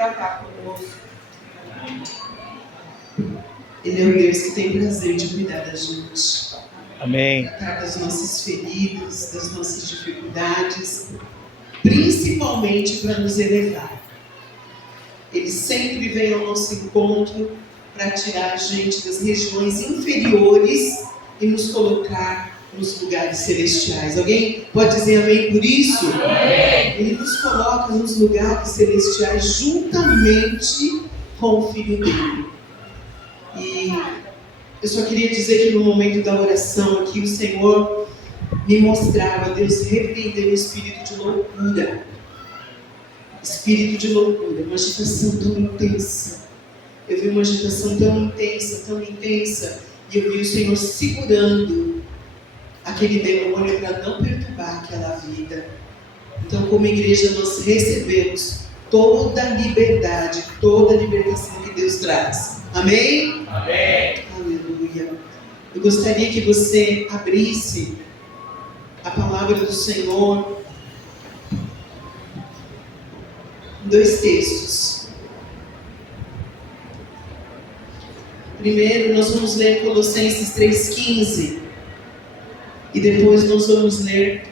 tratar conosco. Ele é o Deus que tem prazer de cuidar da gente. Amém. Tratar das nossas feridas, das nossas dificuldades, principalmente para nos elevar. Ele sempre vem ao nosso encontro para tirar a gente das regiões inferiores e nos colocar nos lugares celestiais. Alguém pode dizer amém por isso? Amém. Ele nos coloca nos lugares celestiais juntamente com o Filho dele. E eu só queria dizer que no momento da oração aqui o Senhor me mostrava, Deus repreendeu o espírito de loucura. Espírito de loucura, uma agitação tão intensa. Eu vi uma agitação tão intensa, e eu vi o Senhor segurando aquele demônio para não perturbar aquela vida. Então, como igreja, nós recebemos toda a liberdade, toda a libertação que Deus traz. Amém? Amém. Aleluia. Eu gostaria que você abrisse a palavra do Senhor em 2 textos. Primeiro, nós vamos ler Colossenses 3,15. E depois nós vamos ler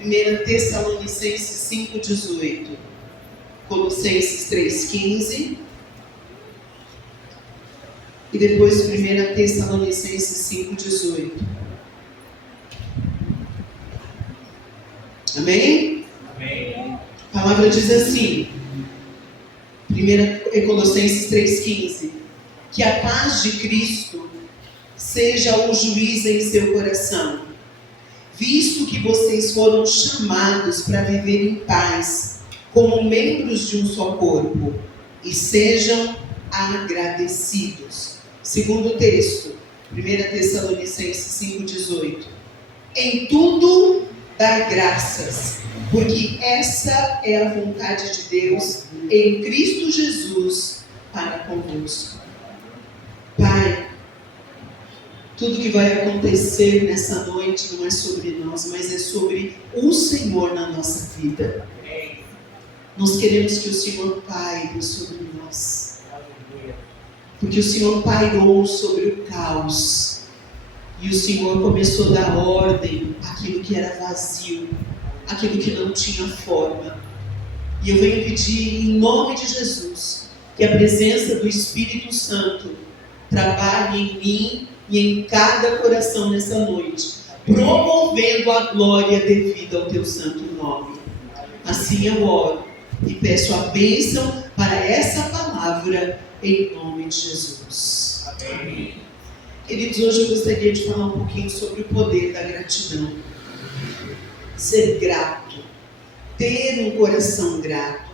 1 Tessalonicenses 5,18. Colossenses 3,15. E depois 1 Tessalonicenses 5,18. Amém? Amém. A palavra diz assim, 1 Colossenses 3,15, que a paz de Cristo seja o juiz em seu coração, visto que vocês foram chamados para viver em paz, como membros de um só corpo, e sejam agradecidos. Segundo texto, 1 Tessalonicenses 5,18. Em tudo dar graças, porque essa é a vontade de Deus em Cristo Jesus para convosco. Pai, tudo que vai acontecer nessa noite não é sobre nós, mas é sobre o Senhor na nossa vida. Nós queremos que o Senhor paire sobre nós, porque o Senhor pairou sobre o caos, e o Senhor começou a dar ordem àquilo que era vazio, aquilo que não tinha forma. E eu venho pedir em nome de Jesus, que a presença do Espírito Santo trabalhe em mim e em cada coração nessa noite, promovendo a glória devida ao teu santo nome. Assim eu oro e peço a bênção para essa palavra em nome de Jesus. Amém. Queridos, hoje eu gostaria de falar um pouquinho sobre o poder da gratidão. Ser grato, ter um coração grato,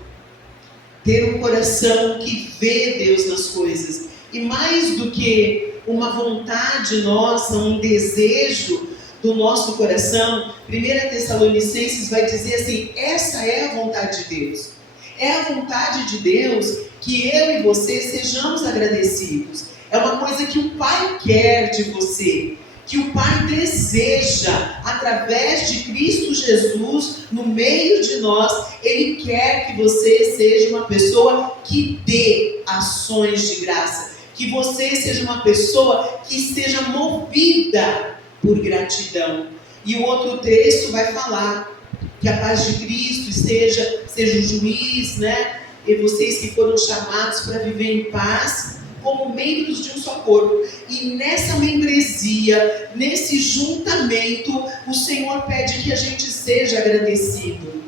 ter um coração que vê Deus nas coisas, e mais do que uma vontade nossa, um desejo do nosso coração, 1 Tessalonicenses vai dizer assim, essa é a vontade de Deus. É a vontade de Deus que eu e você sejamos agradecidos. É uma coisa que o Pai quer de você, que o Pai deseja, através de Cristo Jesus, no meio de nós. Ele quer que você seja uma pessoa que dê ações de graça, que você seja uma pessoa que esteja movida por gratidão. E o outro texto vai falar que a paz de Cristo seja o juiz, né? E vocês que foram chamados para viver em paz, como membros de um só corpo. E nessa membresia, nesse juntamento, o Senhor pede que a gente seja agradecido.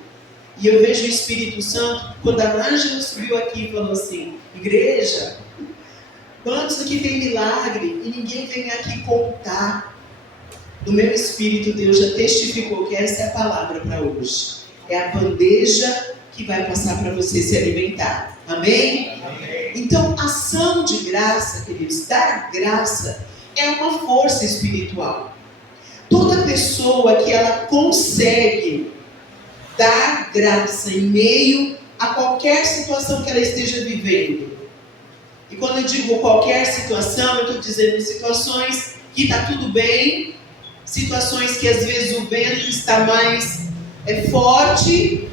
E eu vejo o Espírito Santo, quando a Ângela subiu aqui e falou assim, igreja, quantos aqui tem milagre e ninguém vem aqui contar? No meu espírito, Deus já testificou que essa é a palavra para hoje. É a bandeja que vai passar para você se alimentar. Amém? Amém. Então, ação de graça, queridos, dar graça é uma força espiritual. Toda pessoa que ela consegue dar graça em meio a qualquer situação que ela esteja vivendo. E quando eu digo qualquer situação, eu estou dizendo situações que está tudo bem, situações que às vezes o vento está mais forte,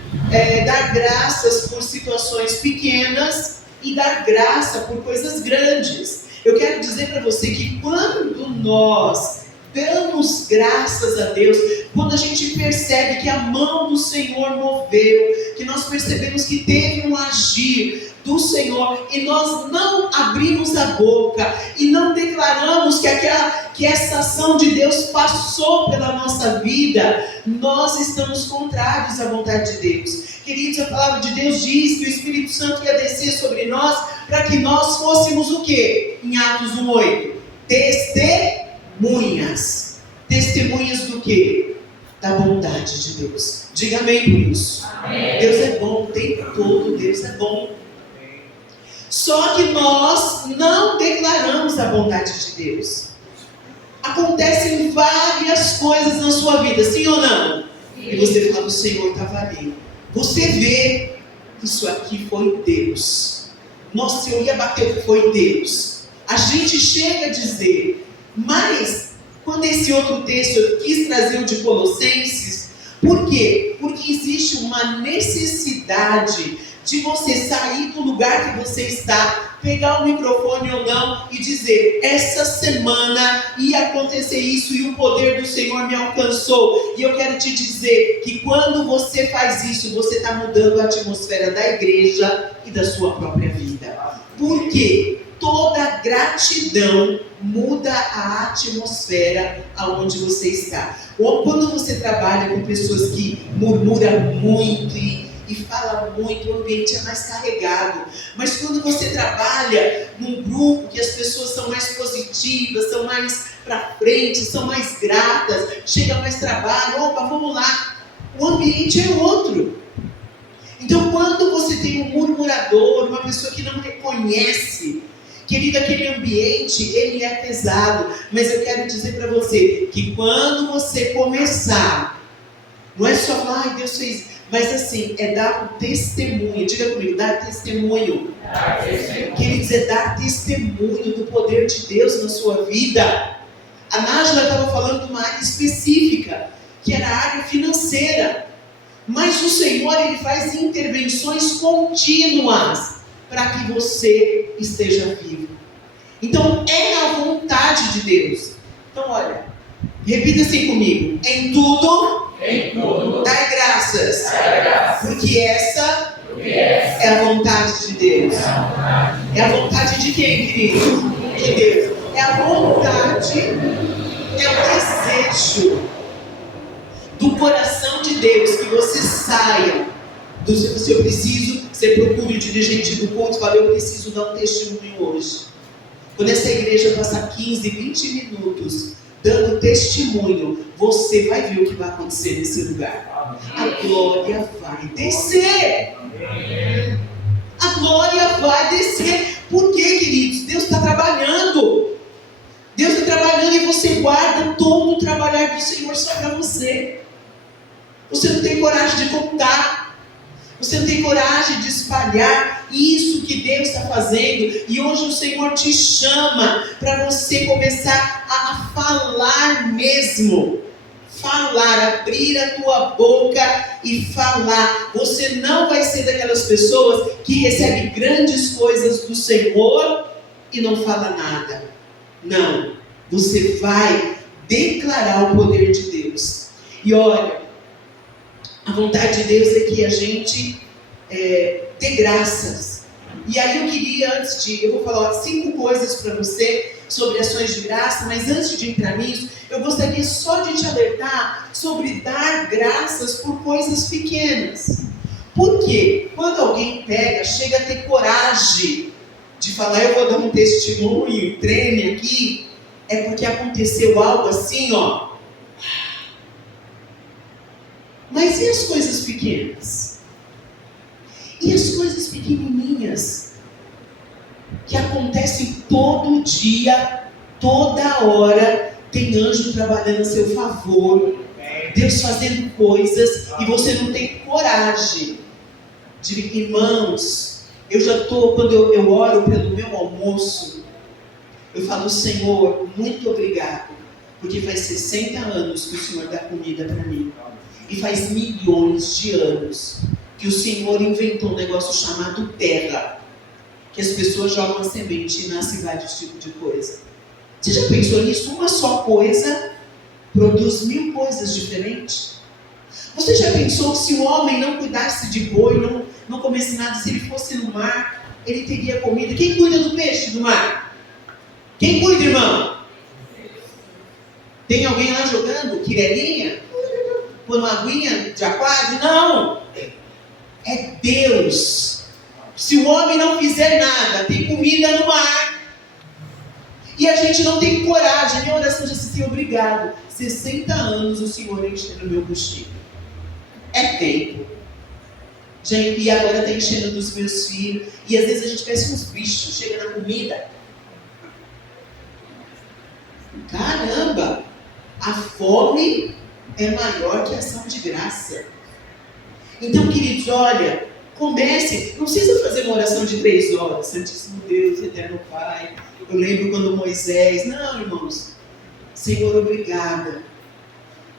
dar graças por situações pequenas, e dar graça por coisas grandes. Eu quero dizer para você que quando nós damos graças a Deus, quando a gente percebe que a mão do Senhor moveu, que nós percebemos que teve um agir do Senhor, e nós não abrimos a boca e não declaramos que essa ação de Deus passou pela nossa vida, nós estamos contrários à vontade de Deus. Queridos, a palavra de Deus diz que o Espírito Santo ia descer sobre nós para que nós fôssemos o quê? Em Atos 1:8, testemunhas. Testemunhas do quê? Da bondade de Deus. Diga amém por isso. Amém. Deus é bom o tempo todo, Deus é bom. Só que nós não declaramos a bondade de Deus. Acontecem várias coisas na sua vida, sim ou não? E você fala, o Senhor estava ali. Você vê, isso aqui foi Deus. Nossa, eu ia bater, foi Deus. A gente chega a dizer, mas quando esse outro texto eu quis trazer o de Colossenses, por quê? Porque existe uma necessidade de você sair do lugar que você está, pegar o microfone ou não e dizer, essa semana ia acontecer isso e o poder do Senhor me alcançou. E eu quero te dizer que quando você faz isso, você está mudando a atmosfera da igreja e da sua própria vida. Por quê? Toda gratidão muda a atmosfera aonde você está. Ou quando você trabalha com pessoas que murmuram muito e fala muito, o ambiente é mais carregado. Mas quando você trabalha num grupo que as pessoas são mais positivas, são mais para frente, são mais gratas, chega mais trabalho, opa, vamos lá, o ambiente é outro. Então quando você tem um murmurador, uma pessoa que não reconhece, querido, aquele ambiente, ele é pesado. Mas eu quero dizer para você, que quando você começar, não é só falar, ai, Deus fez, mas assim, é dar um testemunho. Diga comigo, dar testemunho. Quer dizer, dar testemunho do poder de Deus na sua vida. A Nájila estava falando de uma área específica, que era a área financeira. Mas o Senhor, Ele faz intervenções contínuas para que você esteja vivo. Então, é a vontade de Deus. Então, olha, repita assim comigo. Em tudo, dai graças. Porque essa é a vontade de Deus. É a vontade de quem, querido? De Deus. É a vontade, é o desejo do coração de Deus que você saia do seu, se eu preciso, você procure o dirigente do culto e fala, eu preciso dar um testemunho hoje. Quando essa igreja passar 15, 20 minutos dando testemunho, você vai ver o que vai acontecer nesse lugar. A glória vai descer. A glória vai descer. Por quê, queridos? Deus está trabalhando. Deus está trabalhando e você guarda todo o trabalhar do Senhor só para você. Você não tem coragem de contar. Você não tem coragem de espalhar isso que Deus está fazendo. E hoje o Senhor te chama para você começar a falar mesmo. Falar, abrir a tua boca e falar. Você não vai ser daquelas pessoas que recebem grandes coisas do Senhor e não fala nada. Não. Você vai declarar o poder de Deus. E olha, a vontade de Deus é que a gente dê graças. E aí eu queria, eu vou falar 5 coisas para você sobre ações de graça, mas antes de entrar nisso, eu gostaria só de te alertar sobre dar graças por coisas pequenas. Por quê? Quando alguém chega a ter coragem de falar, eu vou dar um testemunho, treme aqui, é porque aconteceu algo assim, ó. Mas e as coisas pequenas? E as coisas pequenininhas? Que acontecem todo dia, toda hora, tem anjo trabalhando a seu favor, Deus fazendo coisas, e você não tem coragem de, irmãos, eu já estou, quando eu oro pelo meu almoço, eu falo, Senhor, muito obrigado, porque faz 60 anos que o Senhor dá comida para mim. E faz milhões de anos que o Senhor inventou um negócio chamado terra. que as pessoas jogam a semente e nascem vários tipos de coisa. Você já pensou nisso? Uma só coisa produz 1000 coisas diferentes. Você já pensou que se o homem não cuidasse de boi, não comesse nada, se ele fosse no mar, ele teria comida? Quem cuida do peixe do mar? Quem cuida, irmão? Tem alguém lá jogando quirelinha? Por uma aguinha de aquário? Não! É Deus. Se o homem não fizer nada, tem comida no mar. E a gente não tem coragem. Minha oração já se tem obrigado. 60 anos o Senhor enchendo meu buchinho. É tempo. Gente, e agora está enchendo dos meus filhos. E às vezes a gente parece uns bichos. Chega na comida. Caramba! A fome é maior que a ação de graça. Então, queridos, olha, comece. Não precisa fazer uma oração de 3 horas. Santíssimo Deus, Eterno Pai. Eu lembro quando Moisés... Não, irmãos. Senhor, obrigada.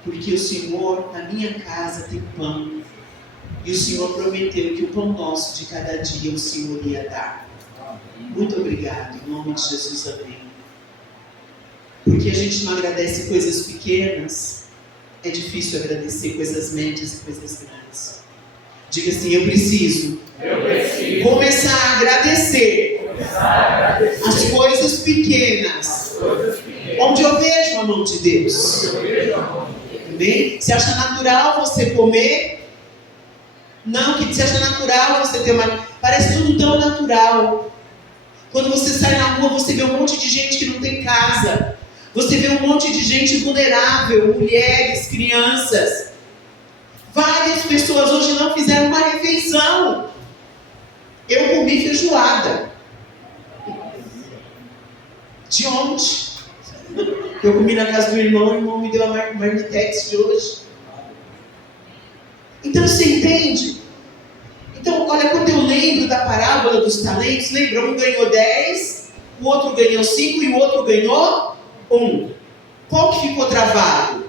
Porque o Senhor, na minha casa, tem pão. E o Senhor prometeu que o pão nosso de cada dia o Senhor ia dar. Muito obrigado. Em nome de Jesus, amém. Porque a gente não agradece coisas pequenas, é difícil agradecer coisas médias e coisas grandes. Diga assim, eu preciso começar a agradecer as coisas pequenas, onde eu vejo a mão de Deus. Amém? Você acha natural você comer? Não, que você acha natural você ter uma... Parece tudo tão natural. Quando você sai na rua, você vê um monte de gente que não tem casa. Você vê um monte de gente vulnerável, mulheres, crianças. Várias pessoas hoje não fizeram uma refeição. Eu comi feijoada. De ontem. Eu comi na casa do irmão, o irmão me deu a marmitex de hoje. Então você entende? Então, olha, quando eu lembro da parábola dos talentos, lembra? Um ganhou 10, o outro ganhou 5 e o outro ganhou 1. Qual que ficou travado?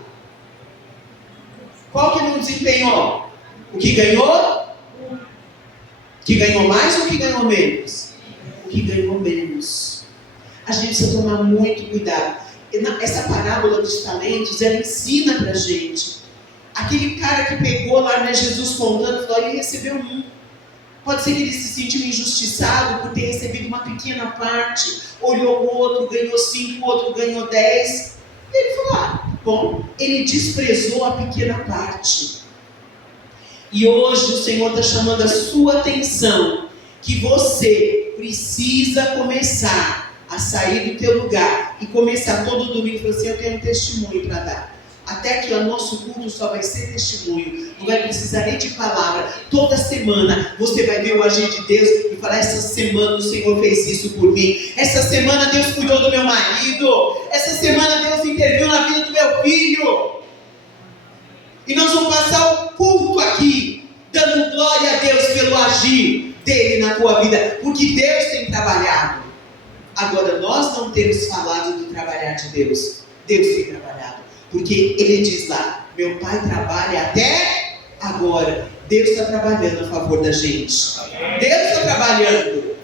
Qual que não desempenhou? O que ganhou? Que ganhou mais ou que ganhou menos? O que ganhou menos. A gente precisa tomar muito cuidado. Essa parábola dos talentos, ela ensina pra gente. Aquele cara que pegou lá, né, Jesus contando, falou, ele recebeu 1. Pode ser que ele se sentiu injustiçado por ter recebido uma pequena parte. Olhou o outro, ganhou 5, o outro ganhou 10. E ele falou, bom, ele desprezou a pequena parte. E hoje o Senhor está chamando a sua atenção, que você precisa começar a sair do teu lugar e começar todo domingo e falar assim, eu tenho um testemunho para dar. Até que o nosso culto só vai ser testemunho, não vai precisar nem de palavra. Toda semana você vai ver o agir de Deus e falar, essa semana o Senhor fez isso por mim. Essa semana Deus cuidou do meu marido. Essa semana Deus interviu na vida do meu filho. E nós vamos passar o culto aqui, dando glória a Deus pelo agir dele na tua vida. Porque Deus tem trabalhado. Agora nós não temos falado do trabalhar de Deus. Deus tem trabalhado. Porque ele diz lá, meu pai trabalha até agora. Deus está trabalhando a favor da gente. Deus está trabalhando.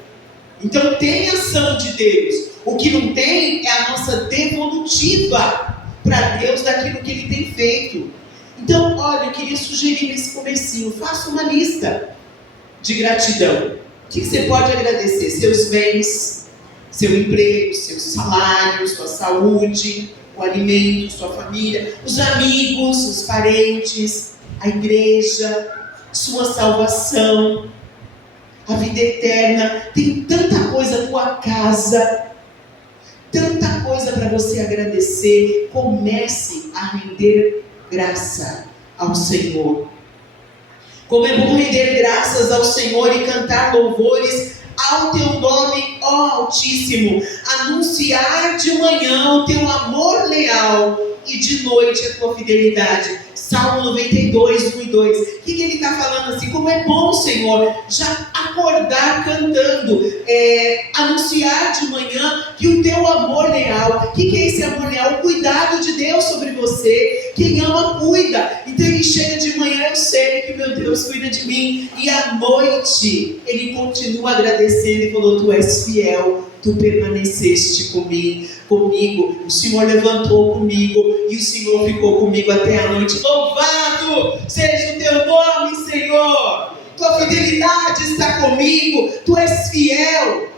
Então tem ação de Deus. O que não tem é a nossa devolutiva para Deus daquilo que ele tem feito. Então, olha, eu queria sugerir nesse comecinho, faça uma lista de gratidão. O que você pode agradecer? Seus bens, seu emprego, seu salário, sua saúde, o alimento, sua família, os amigos, os parentes, a igreja, sua salvação, a vida eterna. Tem tanta coisa, a tua casa, tanta coisa para você agradecer. Comece a render graça ao Senhor. Como é bom render graças ao Senhor e cantar louvores ao teu nome, ó Altíssimo, anunciar de manhã o teu amor leal e de noite a tua fidelidade. Salmo 92, 1 e 2. O que ele está falando assim? Como é bom, Senhor, já acordar cantando, anunciar de manhã que o teu amor leal. O que é esse amor leal? O cuidado de Deus sobre você. Quem ama, cuida. Então ele chega de manhã, eu sei que meu Deus, cuida de mim. E à noite, ele continua agradecendo e falou: tu és fiel, tu permaneceste comigo, o Senhor levantou comigo e o Senhor ficou comigo até a noite. Louvado seja o teu nome, Senhor. Tua fidelidade está comigo, tu és fiel.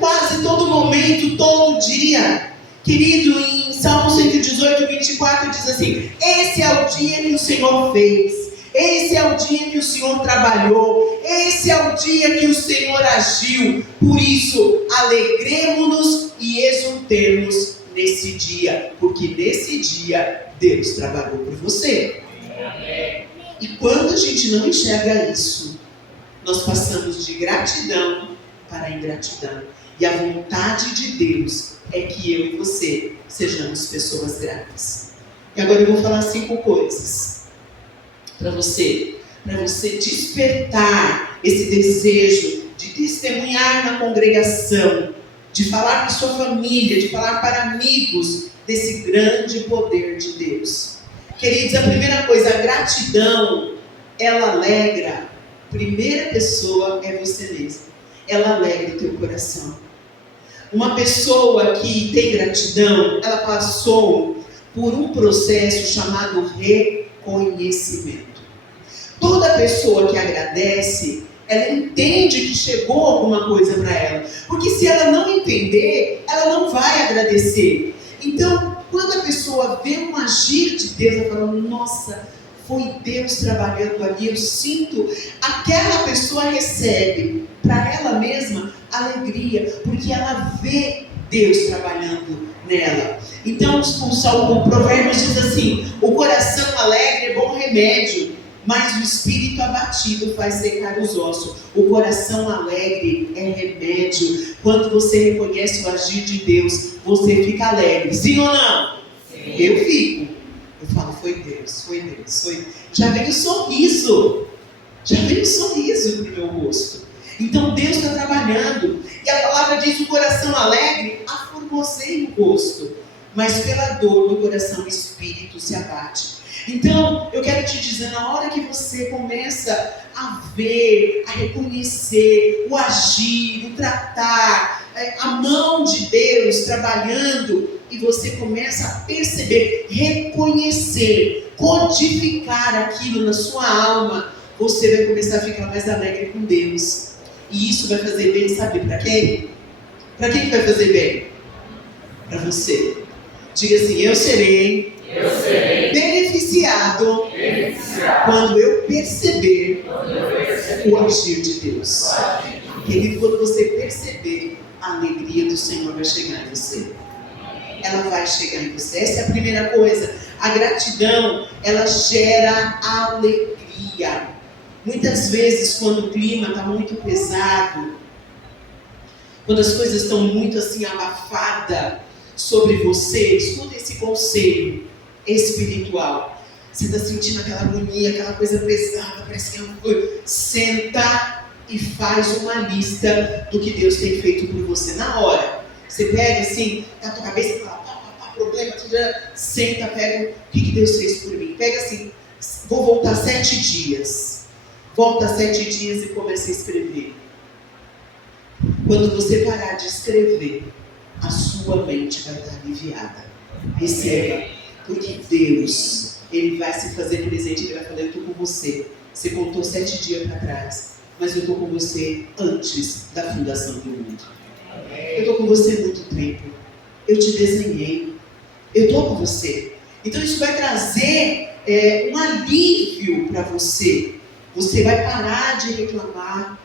Quase todo momento, todo dia. Querido, em Salmo 118, 24 diz assim: esse é o dia que o Senhor fez, esse é o dia que o Senhor trabalhou, esse é o dia que o Senhor agiu. Por isso, alegremo-nos e exultemos nesse dia, porque nesse dia Deus trabalhou por você. E quando a gente não enxerga isso, nós passamos de gratidão para ingratidão. E a vontade de Deus é que eu e você sejamos pessoas gratas. E agora eu vou falar 5 coisas para você despertar esse desejo de testemunhar na congregação, de falar para sua família, de falar para amigos desse grande poder de Deus. Queridos, a primeira coisa, a gratidão, ela alegra. Primeira pessoa é você mesmo. Ela alegra o teu coração. Uma pessoa que tem gratidão, ela passou por um processo chamado reconhecimento. Toda pessoa que agradece, ela entende que chegou alguma coisa para ela. Porque se ela não entender, ela não vai agradecer. Então, quando a pessoa vê um agir de Deus, ela fala: nossa, foi Deus trabalhando ali, eu sinto. Aquela pessoa recebe para ela mesma alegria, porque ela vê Deus trabalhando nela. Então o Provérbios diz assim: o coração alegre é bom remédio, mas o espírito abatido faz secar os ossos. O coração alegre é remédio. Quando você reconhece o agir de Deus, você fica alegre. Sim ou não? Sim. Eu fico. Eu falo: foi Deus, foi Deus, foi. Já veio o sorriso no meu rosto. Então Deus está trabalhando. E a palavra diz: o coração alegre aformoseia o rosto, mas pela dor do coração o espírito se abate. Então eu quero te dizer, na hora que você começa a ver, a reconhecer o agir, o tratar, a mão de Deus trabalhando, e você começa a perceber, reconhecer, codificar aquilo na sua alma, você vai começar a ficar mais alegre com Deus. E isso vai fazer bem, sabe para quem? Para quem vai fazer bem? Para você. Diga assim: eu serei beneficiado quando eu perceber o agir de Deus. Querido, quando você perceber, a alegria do Senhor vai chegar em você. Ela vai chegar em você. Essa é a primeira coisa. A gratidão, ela gera alegria. Muitas vezes, quando o clima está muito pesado, quando as coisas estão muito assim abafadas sobre você, escuta esse conselho espiritual. Você está sentindo aquela agonia, aquela coisa pesada, parece que é uma coisa. Senta e faz uma lista do que Deus tem feito por você. Na hora, você pega assim, na tua cabeça e fala: problema, senta, pega o que Deus fez por mim. Pega assim: vou voltar 7 dias. Volta 7 dias e começa a escrever. Quando você parar de escrever, a sua mente vai estar aliviada. Receba. Porque Deus, Ele vai se fazer presente. Ele vai falar: eu estou com você. Você contou 7 dias para trás, mas eu estou com você antes da fundação do mundo. Eu estou com você há muito tempo. Eu te desenhei. Eu estou com você. Então isso vai trazer um alívio para você. Você vai parar de reclamar.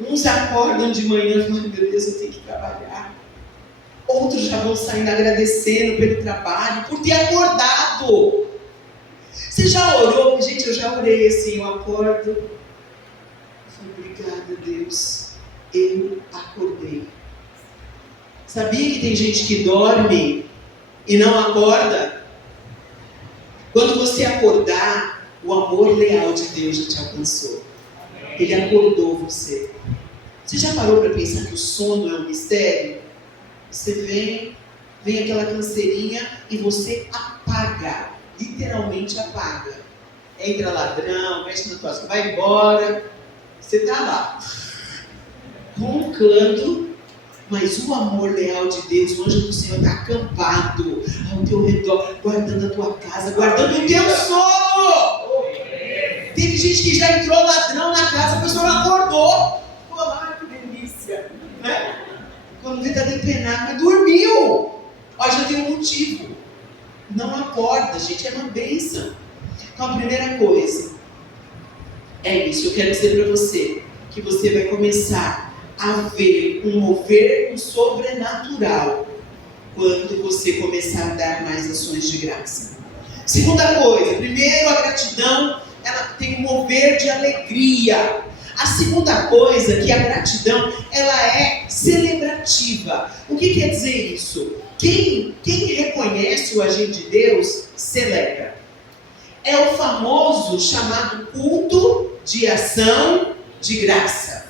Uns acordam de manhã falando: meu Deus, eu tenho que trabalhar. Outros já vão saindo agradecendo pelo trabalho, por ter acordado. Você já orou? Gente, eu já orei assim, eu acordo. Eu falo: obrigada, Deus, eu acordei. Sabia que tem gente que dorme e não acorda? Quando você acordar, o amor leal de Deus já te alcançou. Ele acordou você. Você já parou para pensar que o sono é um mistério? Você vem aquela canseirinha e você apaga, literalmente apaga. entra ladrão, mexe na tua casa, vai embora. Você está lá, roncando, mas o amor leal de Deus, o anjo do Senhor está acampado ao teu redor, guardando a tua casa, guardando o teu sono. Teve gente que já entrou ladrão na casa, a pessoa não acordou. Olá, que delícia, né? Quando vê, está depenado, mas dormiu. Ó, já tem um motivo. Não acorda, gente, é uma bênção. Então a primeira coisa é isso. Eu quero dizer para você que você vai começar a ver um mover no sobrenatural quando você começar a dar mais ações de graça. Segunda coisa, primeiro a gratidão, ela tem um mover de alegria. A segunda coisa, que a gratidão, ela é celebrativa. O que quer dizer isso? Quem reconhece o agir de Deus, celebra. É o famoso chamado culto de ação de graça.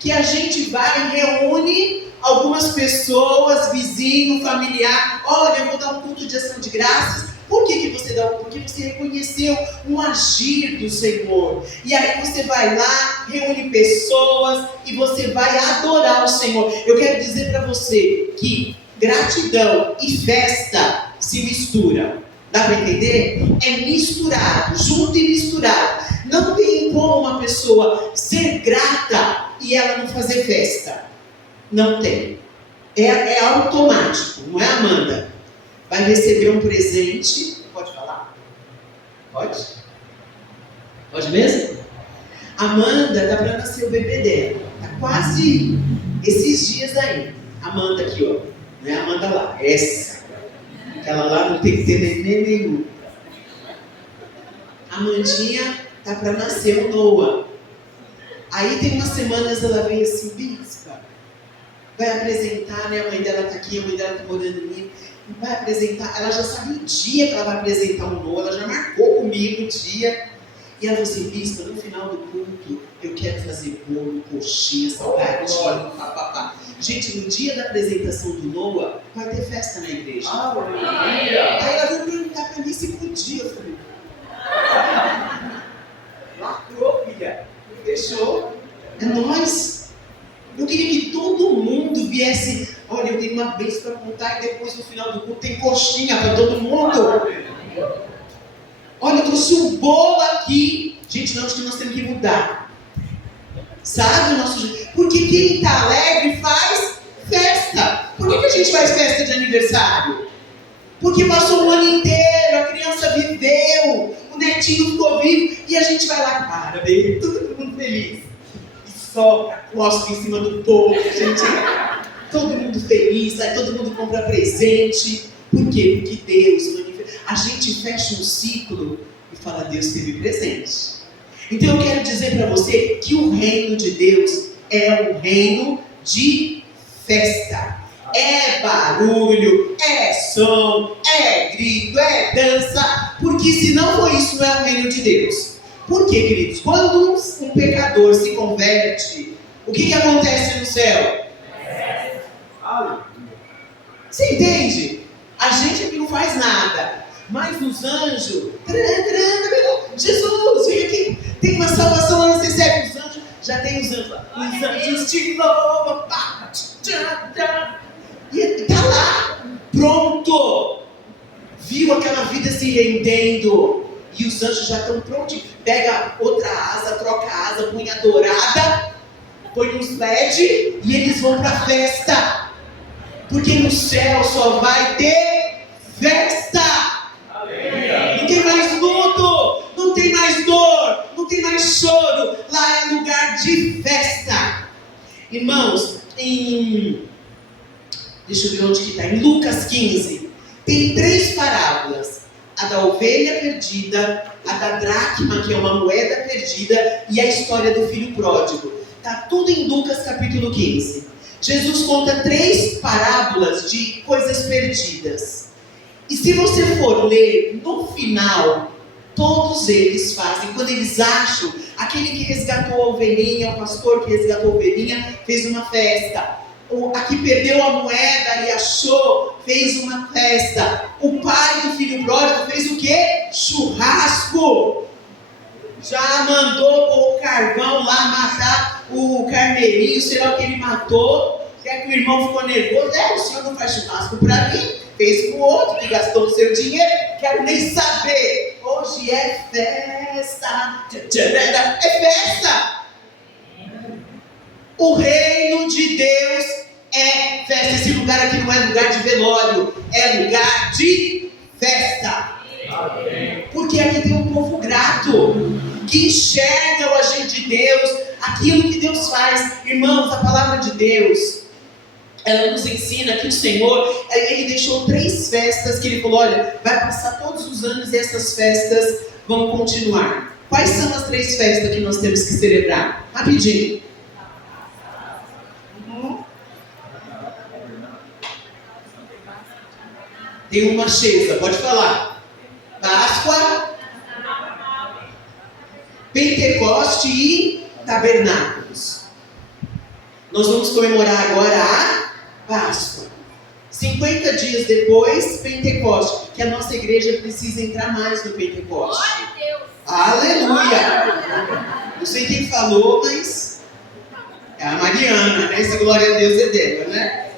Que a gente vai e reúne algumas pessoas, vizinho, familiar. Olha, eu vou dar um culto de ação de graças. Por que você dá? Porque você reconheceu um agir do Senhor. E aí você vai lá, reúne pessoas e você vai adorar o Senhor. Eu quero dizer para você que gratidão e festa se misturam. Dá para entender? É misturado, junto e misturado. Não tem como uma pessoa ser grata e ela não fazer festa. Não tem. É automático, não é, Amanda? Vai receber um presente. Pode falar? Pode? Pode mesmo? Amanda está para nascer o bebê dela. Está quase esses dias aí. Amanda aqui, ó. Não é a Amanda lá, essa. Aquela lá não tem que ter neném nenhum. A Amandinha está para nascer o Noah. Aí tem umas semanas ela veio assim, bispa, vai apresentar, né? A mãe dela está aqui, a mãe dela está morando em mim. Vai apresentar, ela já sabe o dia que ela vai apresentar o Noah, ela já marcou comigo o dia. E ela falou assim, bispa, no final do culto, eu quero fazer bolo, coxinha, salgadinho, papapá. Gente, no dia da apresentação do Noah, vai ter festa na igreja. Aí ela veio perguntar para mim se podia. Eu falei, lacrou, filha. Fechou. É nóis. Eu queria que todo mundo viesse. Olha, eu tenho uma bênção para contar e depois no final do culto tem coxinha para todo mundo. Olha, eu trouxe um bolo aqui. Gente, não, acho que nós temos que mudar. Sabe o nosso jeito? Porque quem está alegre faz festa. Por que a gente faz festa de aniversário? Porque passou o ano inteiro, a criança viveu, o netinho ficou vivo e a gente vai lá, parabéns, todo mundo feliz. E sopra, cospe em cima do povo, todo mundo feliz, aí todo mundo compra presente. Por quê? Porque Deus, a gente fecha um ciclo e fala, Deus teve presente. Então eu quero dizer para você que o reino de Deus é um reino de festa. É barulho, é som, é grito, é dança, porque se não for isso, não é o reino de Deus. Por quê, queridos? Quando um pecador se converte, o que acontece no céu? Você entende? A gente aqui não faz nada, mas os anjos, Jesus, vem aqui, tem uma salvação, não recebe os anjos, já tem os anjos lá, os anjos te louvam, e está lá, pronto, viu aquela vida se rendendo, e os anjos já estão prontos, pega outra asa, troca a asa, põe a dourada, põe uns LED, e eles vão para a festa, porque no céu só vai ter festa. Não tem mais luto, não tem mais dor, não tem mais choro, lá é lugar de festa. Irmãos, deixa eu ver onde que está, em Lucas 15, tem 3 parábolas, a da ovelha perdida, a da dracma, que é uma moeda perdida, e a história do filho pródigo, está tudo em Lucas capítulo 15, Jesus conta 3 parábolas de coisas perdidas, e se você for ler, no final, todos eles fazem, quando eles acham, aquele que resgatou a ovelhinha, o pastor que resgatou a ovelhinha, fez uma festa. A que perdeu a moeda e achou, fez uma festa. O pai do filho pródigo fez o quê? Churrasco. já mandou pôr o carvão lá matar o carneirinho, sei lá o que ele matou. Quer que o irmão ficou nervoso? O senhor não faz churrasco para mim, fez com o outro que gastou o seu dinheiro, quero nem saber. Hoje é festa. É festa. O reino de Deus é festa. Esse lugar aqui não é lugar de velório, é lugar de festa. Porque aqui tem um povo grato, que enxerga o agir de Deus, aquilo que Deus faz. Irmãos, a palavra de Deus, ela nos ensina que o Senhor, Ele deixou 3 festas que Ele falou, olha, vai passar todos os anos e essas festas vão continuar. Quais são as 3 festas que nós temos que celebrar? Rapidinho. Tem uma chesa, pode falar. Páscoa, Pentecoste e Tabernáculos. Nós vamos comemorar agora a Páscoa. 50 dias depois, Pentecoste, que a nossa igreja precisa entrar mais no Pentecoste. Aleluia! Não sei quem falou, mas é a Mariana, né? Essa glória a Deus é dela, né?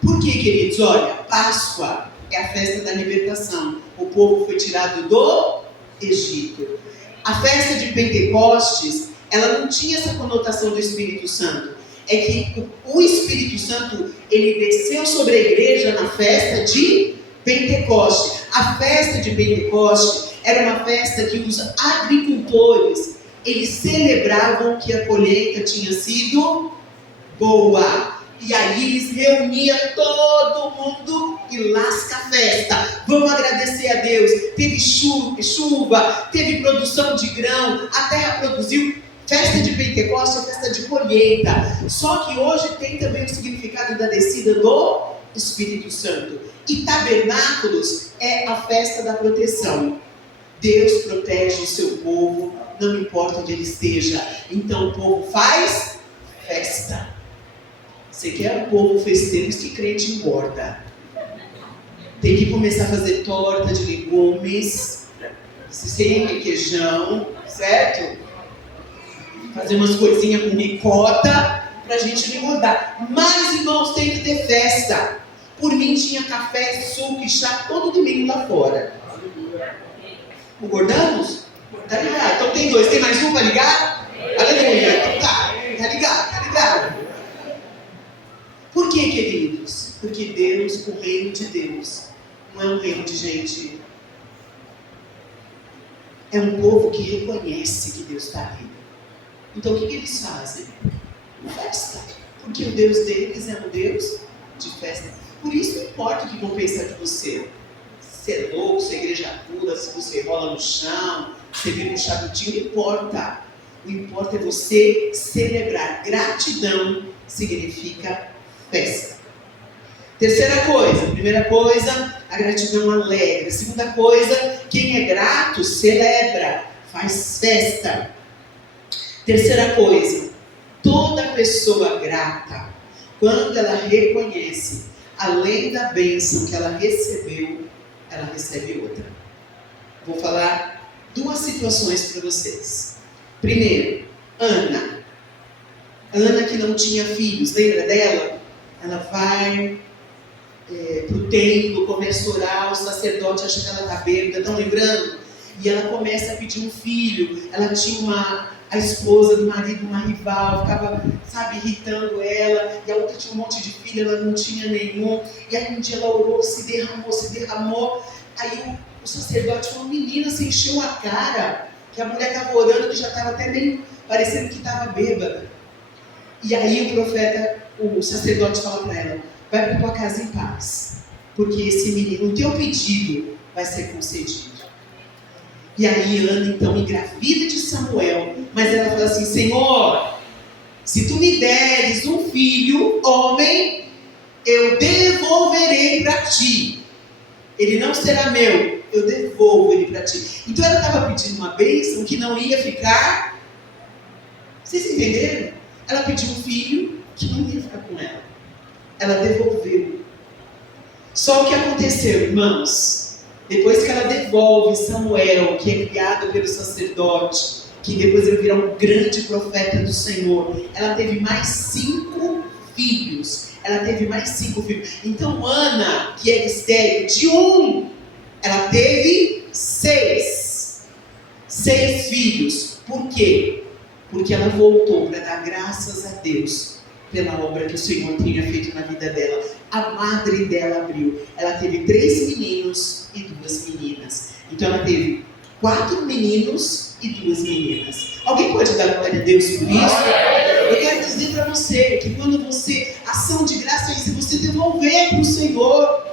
Por quê, queridos? Olha, Páscoa é a festa da libertação. O povo foi tirado do Egito. A festa de Pentecostes, ela não tinha essa conotação do Espírito Santo. É que o Espírito Santo, ele desceu sobre a igreja na festa de Pentecoste. A festa de Pentecoste era uma festa que os agricultores, eles celebravam que a colheita tinha sido boa. E aí eles reuniam todo mundo e lasca a festa. Vamos agradecer a Deus. Teve chuva, teve produção de grão, a terra produziu. Festa de Pentecostes é festa de colheita. Só que hoje tem também o significado da descida do Espírito Santo. E tabernáculos é a festa da proteção. Deus protege o seu povo, não importa onde ele esteja. Então o povo faz festa. Você quer um povo festeiro, que crente engorda. Tem que começar a fazer torta de legumes, sem requeijão, certo? Fazer umas coisinhas com ricota, pra gente não engordar. Mas, irmãos, tem que ter festa. Por mim tinha café, suco e chá todo domingo lá fora. Concordamos? Tá ligado? Então tem 2, tem mais um pra ligar? Aleluia, então tá ligado. Por que, queridos? Porque Deus, o reino de Deus, não é um reino de gente. É um povo que reconhece que Deus está ali. Então o que eles fazem? Festa. Porque o Deus deles é um Deus de festa. Por isso não importa o que vão pensar de você. Se é louco, se a igreja pula, se você rola no chão, se vira um charutinho, não importa. O que importa é você celebrar. Gratidão significa festa. Terceira coisa, primeira coisa, a gratidão alegra. Segunda coisa, quem é grato celebra, faz festa. Terceira coisa, toda pessoa grata, quando ela reconhece, além da bênção que ela recebeu, ela recebe outra. Vou falar 2 situações para vocês. Primeiro, Ana que não tinha filhos, lembra dela? Ela vai para o templo, começa a orar, o sacerdote acha que ela está bêbada, estão lembrando? E ela começa a pedir um filho. Ela tinha a esposa do marido, uma rival, ficava, irritando ela, e a outra tinha um monte de filho, ela não tinha nenhum. E aí um dia ela orou, se derramou. Aí o sacerdote falou, menina, você encheu a cara, que a mulher estava orando, que já estava até meio parecendo que estava bêbada. E aí o sacerdote fala para ela, vai para tua casa em paz, porque esse menino, o teu pedido vai ser concedido. E aí Ana então engravida de Samuel, mas ela fala assim, Senhor, se tu me deres um filho, homem, eu devolverei para ti. Ele não será meu, eu devolvo ele para ti. Então ela estava pedindo uma bênção que não ia ficar. Vocês entenderam? Ela pediu um filho que não ia ficar com ela. Ela devolveu. Só o que aconteceu, irmãos? Depois que ela devolve Samuel, que é criado pelo sacerdote, que depois veio virar um grande profeta do Senhor. Ela teve mais 5 filhos. Então Ana, que era estéril de um, ela teve 6 filhos. Por quê? Porque ela voltou para dar graças a Deus pela obra que o Senhor tinha feito na vida dela. A madre dela abriu. Ela teve 3 meninos e 2 meninas. Então ela teve 4 meninos e 2 meninas. Alguém pode dar glória a Deus por isso? Eu quero dizer para você que quando você, ação de graça é isso, você devolver para o Senhor.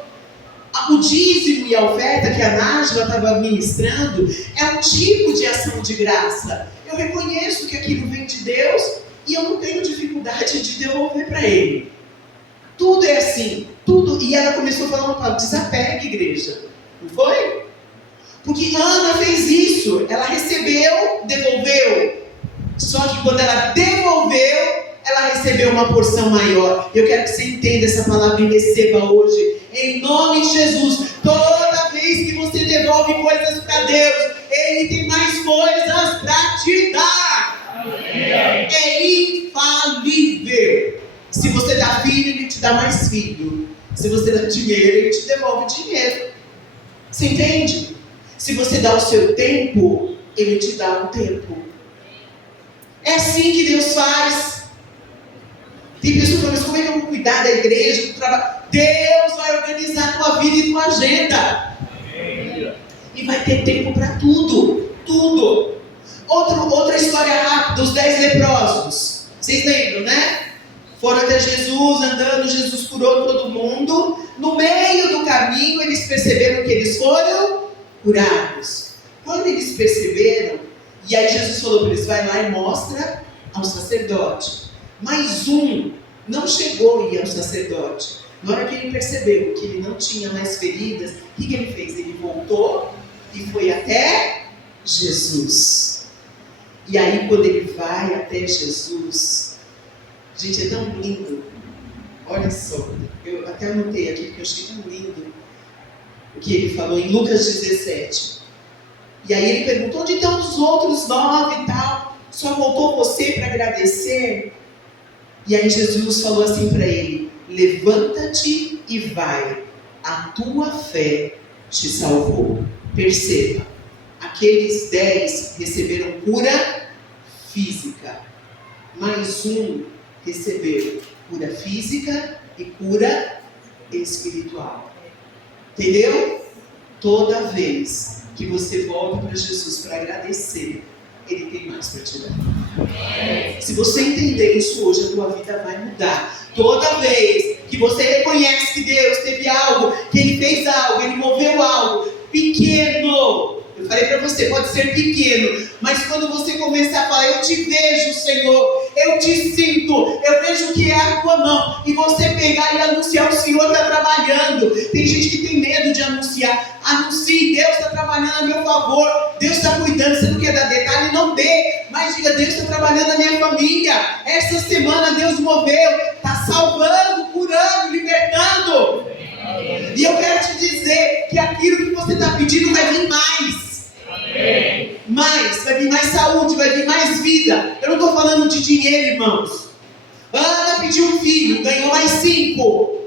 O dízimo e a oferta que a Nájila estava ministrando é um tipo de ação de graça. Eu reconheço que aquilo vem de Deus e eu não tenho dificuldade de devolver para Ele. Tudo é assim, tudo. E ela começou falando para desapegue, igreja. Não foi? Porque Ana fez isso. Ela recebeu, devolveu. Só que quando ela devolveu, ela recebeu uma porção maior. Eu quero que você entenda essa palavra e receba hoje. Em nome de Jesus. Toda vez que você devolve coisas para Deus, Ele tem mais coisas para te dar. É infalível. Se você dá filho, Ele te dá mais filho. Se você dá dinheiro, Ele te devolve dinheiro. Você entende? Se você dá o seu tempo, Ele te dá um tempo. É assim que Deus faz. Tem pessoas que falam, mas como é que eu vou cuidar da igreja, do trabalho? Deus vai organizar a tua vida e tua agenda. E vai ter tempo para tudo. Tudo. Outra história rápida, os 10 leprosos. Vocês lembram, né? Foram até Jesus, andando, Jesus curou todo mundo. No meio do caminho, eles perceberam que eles foram curados. Quando eles perceberam, e aí Jesus falou para eles, vai lá e mostra ao sacerdote. Mas um não chegou a ir ao sacerdote. Na hora que ele percebeu que ele não tinha mais feridas, o que ele fez? Ele voltou e foi até Jesus. E aí quando ele vai até Jesus, gente, é tão lindo. Olha só, eu até anotei aqui porque eu achei tão lindo o que ele falou em Lucas 17. E aí ele perguntou, onde estão os outros 9 e tal? Só voltou você para agradecer? E aí Jesus falou assim para ele, levanta-te e vai, a tua fé te salvou. Perceba, aqueles 10 receberam cura física, mais um recebeu cura física e cura espiritual. Entendeu? Toda vez que você volta para Jesus para agradecer, Ele tem mais para te dar. Se você entender isso hoje, a tua vida vai mudar. Toda vez que você reconhece que Deus teve algo, que Ele fez algo, Ele moveu algo pequeno. Eu falei para você, pode ser pequeno, mas quando você começar a falar, eu te vejo, Senhor, eu te sinto, eu vejo que é a tua mão, e você pegar e anunciar, o Senhor está trabalhando. Tem gente que tem medo de anunciar. Anuncie, Deus está trabalhando a meu favor, Deus está cuidando. Você não quer dar detalhe, não dê, mas diga, Deus está trabalhando na minha família. Essa semana Deus moveu, está salvando, curando, libertando. E eu quero te dizer que aquilo que você está pedindo vai vir mais. Mais, vai vir mais saúde, vai vir mais vida. Eu não estou falando de dinheiro, irmãos. Ana pediu um filho, ganhou mais 5.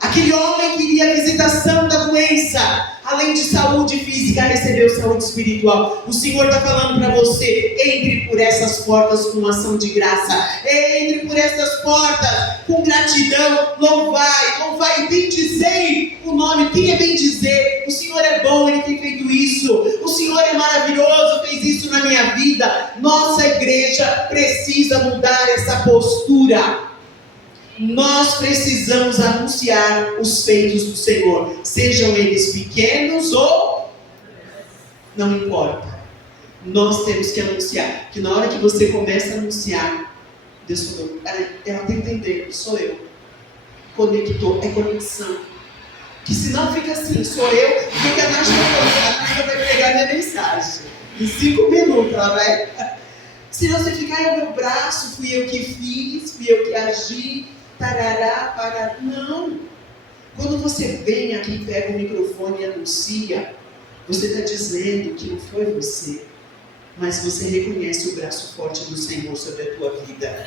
Aquele homem queria a visitação da doença. Além de saúde física, recebeu saúde espiritual. O Senhor está falando para você, entre por essas portas com ação de graça. Entre por essas portas com gratidão. Louvai, bendizei o nome. Quem é bendizer? O Senhor é bom, Ele tem feito isso. O Senhor é maravilhoso, fez isso na minha vida. Nossa igreja precisa mudar essa postura. Nós precisamos anunciar os feitos do Senhor, sejam eles pequenos ou não importa. Nós temos que anunciar, que na hora que você começa a anunciar, Deus falou, ela está entendendo, sou eu. Conectou, é conexão. Que se não fica assim, sou eu, o que a Nájila vai pegar minha mensagem. Em 5 minutos ela vai. Se você ficar, é o meu braço, fui eu que fiz, fui eu que agi. Tarará, parará. Não. Quando você vem aqui, pega o microfone e anuncia, você está dizendo que não foi você. mas você reconhece o braço forte do Senhor sobre a tua vida.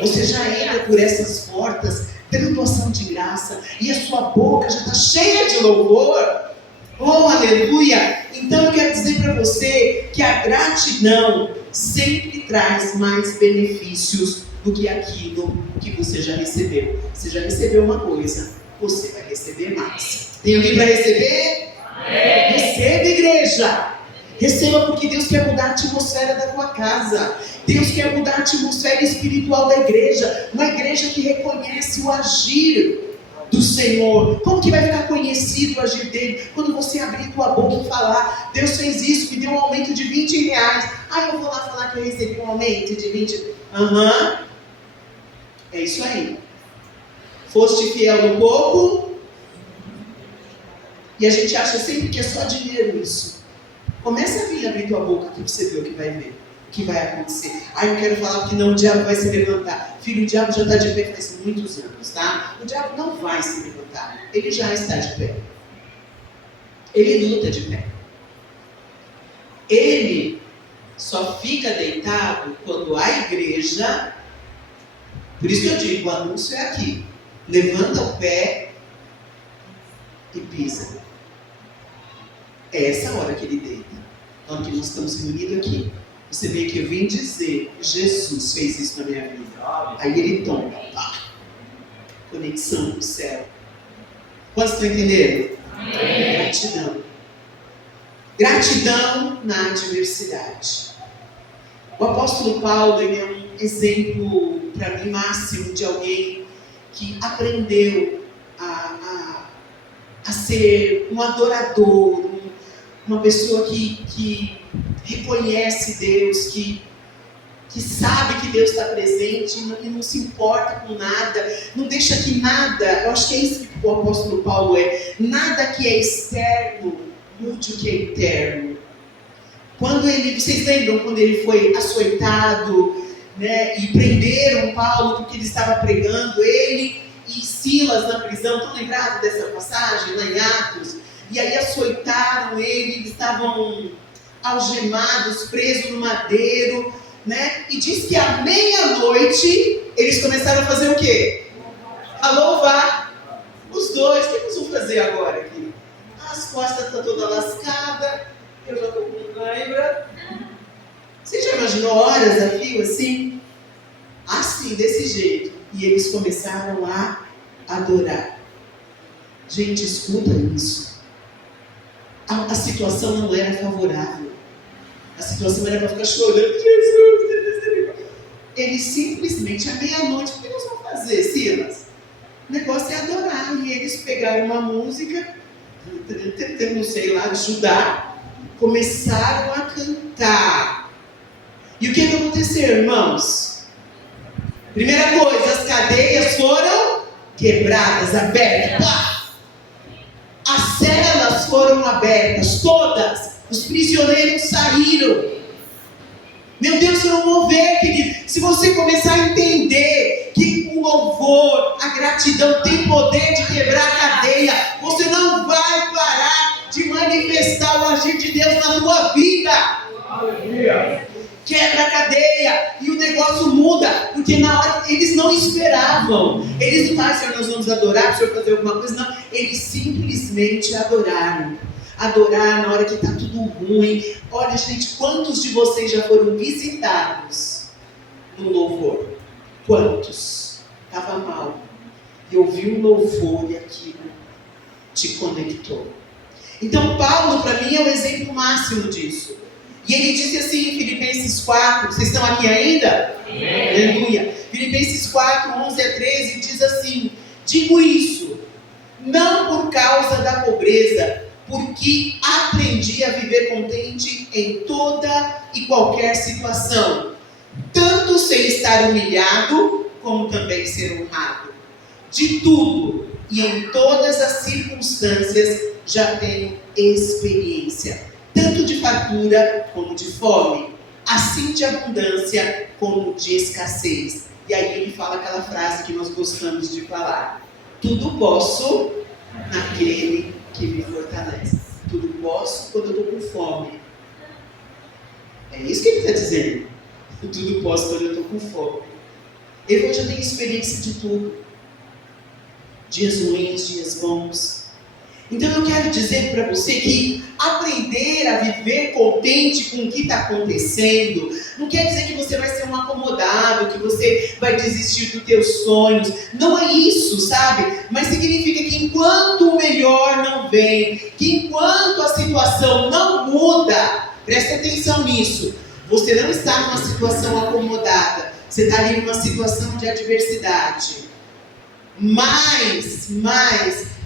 Você já entra por essas portas tendo ação de graça e a sua boca já está cheia de louvor. Oh, aleluia! Então eu quero dizer para você que a gratidão sempre traz mais benefícios do que aquilo que você já recebeu. Você já recebeu uma coisa, você vai receber mais. Tem alguém para receber? Amém. Receba, igreja! Receba, porque Deus quer mudar a atmosfera da tua casa. Deus quer mudar a atmosfera espiritual da igreja. Uma igreja que reconhece o agir do Senhor. Como que vai ficar conhecido o agir dele? Quando você abrir tua boca e falar: Deus fez isso, me deu um aumento de R$20. Eu vou lá falar que eu recebi um aumento de 20. É isso aí. Foste fiel no pouco. E a gente acha sempre que é só dinheiro isso. Começa a vir abrir tua boca aqui para você ver o que vai ver, o que vai acontecer. Eu quero falar que não, o diabo vai se levantar. Filho, o diabo já está de pé faz muitos anos, tá? O diabo não vai se levantar, ele já está de pé. Ele luta de pé. Ele só fica deitado quando a igreja, por isso que eu digo, o anúncio é aqui: levanta o pé e pisa. É essa hora que ele deita. Na hora que nós estamos reunidos aqui, você vê que eu vim dizer: Jesus fez isso na minha vida. Aí ele toma, conexão com o céu. Quantos estão entendendo? Amém. Gratidão. Gratidão na adversidade. O apóstolo Paulo, ele é um exemplo para mim máximo de alguém que aprendeu a ser um adorador, uma pessoa que reconhece Deus, que sabe que Deus está presente e não se importa com nada, não deixa que nada, eu acho que é isso que o apóstolo Paulo é, nada que é externo mude o que é interno. Vocês lembram quando ele foi açoitado, né, e prenderam Paulo porque ele estava pregando, ele e Silas na prisão, estão lembrados dessa passagem lá em Atos? E aí açoitaram ele, eles estavam algemados, presos no madeiro, né? E diz que à meia-noite eles começaram a fazer o quê? A louvar. Os dois, o que eles vão fazer agora aqui? As costas estão todas lascadas, eu já estou com cãibra. Você já imaginou horas a fio assim? Assim, desse jeito. E eles começaram a adorar. Gente, escuta isso. A situação não era favorável. A situação era para ficar chorando. Jesus. Eles simplesmente, à meia-noite, o que nós vamos fazer, Silas? O negócio é adorar. E eles pegaram uma música, não sei lá, de Judá, começaram a cantar. E o que aconteceu, irmãos? Primeira coisa, as cadeias foram quebradas, abertas. Pá! As celas foram abertas, todas. Os prisioneiros saíram. Meu Deus, eu não vou ver, querido. Se você começar a entender que o louvor, a gratidão tem poder de quebrar a cadeia, você não vai parar de manifestar o agir de Deus na tua vida. Aleluia. Quebra a cadeia e o negócio muda, porque na hora eles não esperavam, eles não falaram: Senhor, nós vamos adorar, o Senhor fazer alguma coisa, não, eles simplesmente adoraram na hora que está tudo ruim. Olha, gente, quantos de vocês já foram visitados no louvor? Quantos? Estava mal e ouviu um louvor e aquilo te conectou. Então Paulo, para mim, é o exemplo máximo disso. E ele disse assim em Filipenses 4, vocês estão aqui ainda? Amém. Aleluia. Filipenses 4, 11 a 13 diz assim: digo isso, não por causa da pobreza, porque aprendi a viver contente em toda e qualquer situação, tanto sem estar humilhado, como também ser honrado. De tudo e em todas as circunstâncias já tenho experiência, tanto de fartura como de fome, assim de abundância como de escassez. E aí ele fala aquela frase que nós gostamos de falar: tudo posso naquele que me fortalece. Tudo posso quando eu estou com fome. É isso que ele está dizendo. Tudo posso quando eu estou com fome. Eu já tenho experiência de tudo. Dias ruins, dias bons. Então eu quero dizer para você que aprender a viver contente com o que está acontecendo não quer dizer que você vai ser um acomodado, que você vai desistir dos teus sonhos. Não é isso, sabe? Mas significa que enquanto o melhor não vem, que enquanto a situação não muda, presta atenção nisso, você não está numa situação acomodada, você está ali numa situação de adversidade. Mas,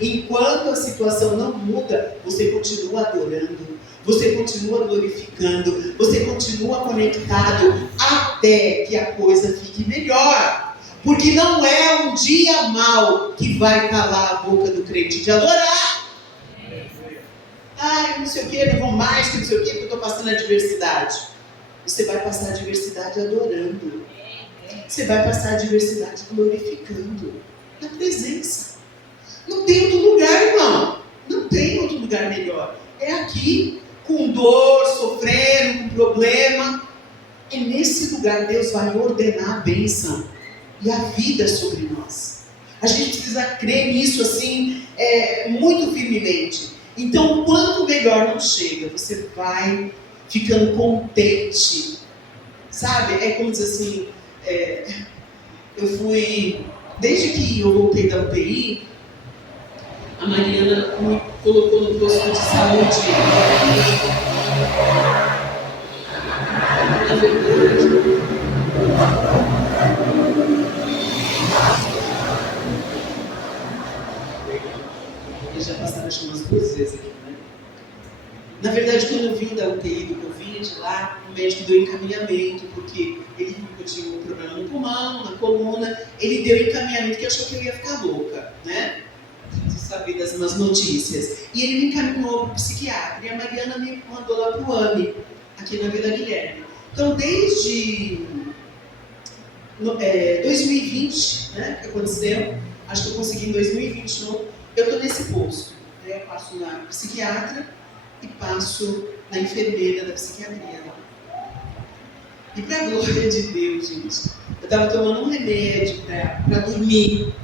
enquanto a situação não muda, você continua adorando, você continua glorificando, você continua conectado até que a coisa fique melhor. Porque não é um dia mau que vai calar a boca do crente de adorar. Ai, não sei o que, não vou mais, que não sei o que, porque eu estou passando adversidade. Você vai passar a adversidade adorando. Você vai passar a adversidade glorificando. Na presença. Não tem outro lugar, irmão. Não tem outro lugar melhor. É aqui, com dor, sofrendo, com problema. É nesse lugar Deus vai ordenar a bênção e a vida sobre nós. A gente precisa crer nisso assim, muito firmemente. Então, quanto melhor não chega, você vai ficando contente. Sabe? É como dizer assim, eu fui... Desde que eu voltei da UTI, a Mariana me colocou no posto de saúde. Na verdade, eles já passaram acho umas 2 vezes aqui, né? Na verdade, quando eu vim da UTI do Covid lá, o médico deu encaminhamento, porque ele viu que eu tinha um problema no pulmão, na coluna, ele deu encaminhamento que achou que eu ia ficar louca, né? Você sabe das umas notícias. E ele me encaminhou para o psiquiatra, e a Mariana me mandou lá para o AME, aqui na Vila Guilherme. Então, desde 2020, né, que aconteceu, acho que eu consegui em 2021, eu estou nesse posto. Né? Eu passo na psiquiatra e passo na enfermeira da psiquiatria lá. E para a glória de Deus, gente, eu estava tomando um remédio para dormir.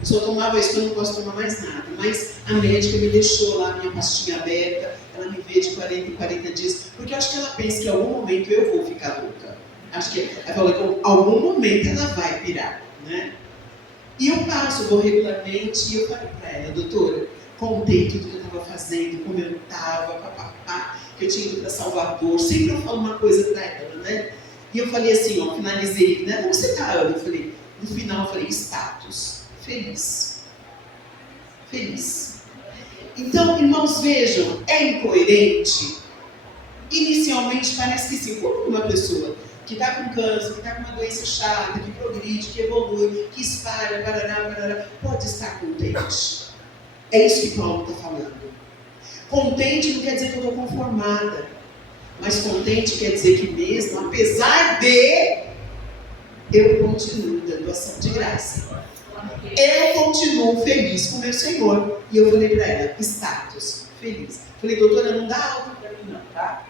Eu só tomava isso, eu não posso tomar mais nada. Mas a médica me deixou lá, minha pastinha aberta, ela me vê de 40 em 40 dias, porque eu acho que ela pensa que em algum momento eu vou ficar louca. Acho que ela falou que em algum momento ela vai pirar, né? E eu passo, vou regularmente, e eu falei para ela, doutora, contei tudo que eu estava fazendo, como eu estava, papapá, que eu tinha ido para Salvador, sempre eu falo uma coisa para ela, né? E eu falei assim, ó, finalizei, né? Como você está, Ana? Eu falei, no final eu falei, status, feliz. Feliz. Então, irmãos, vejam, é incoerente? Inicialmente parece que sim, como uma pessoa que está com câncer, que está com uma doença chata, que progride, que evolui, que espalha, parará, pode estar contente. É isso que Paulo está falando. Contente não quer dizer que eu estou conformada, mas contente quer dizer que mesmo, apesar de, eu continuo dando ação de graça. Eu continuo feliz com o meu Senhor. E eu falei para ela, status, feliz. Falei, doutora, não dá algo para mim não, tá?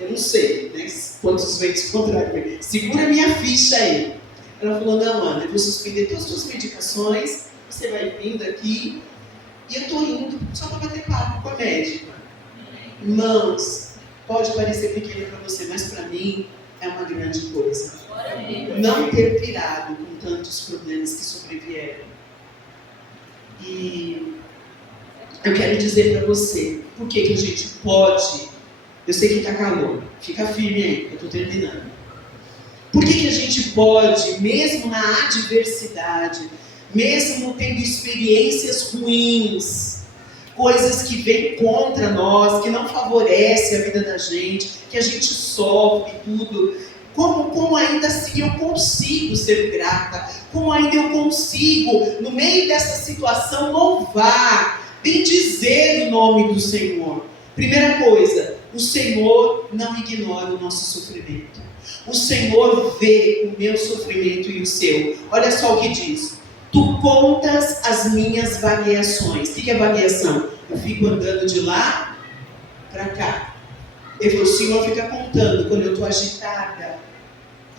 Eu não sei, né, quantos ventos contrários. Segura minha ficha aí. Ela falou, não, Ana, eu vou suspender todas as suas medicações, você vai vindo aqui, e eu estou indo só para bater papo com a médica. Irmãos, pode parecer pequeno para você, mas para mim é uma grande coisa. Não ter pirado com tantos problemas que sobrevieram. E eu quero dizer para você, por que a gente pode... Eu sei que está calor, fica firme aí, eu estou terminando. Por que a gente pode, mesmo na adversidade, mesmo tendo experiências ruins, coisas que vêm contra nós, que não favorecem a vida da gente, que a gente sofre tudo, como ainda assim eu consigo ser grata, como ainda eu consigo, no meio dessa situação, louvar, bendizer o nome do Senhor. Primeira coisa, o Senhor não ignora o nosso sofrimento. O Senhor vê o meu sofrimento e o seu. Olha só o que diz. Tu contas as minhas variações. O que é variação? Eu fico andando de lá para cá. Ele falou, o Senhor fica contando quando eu estou agitada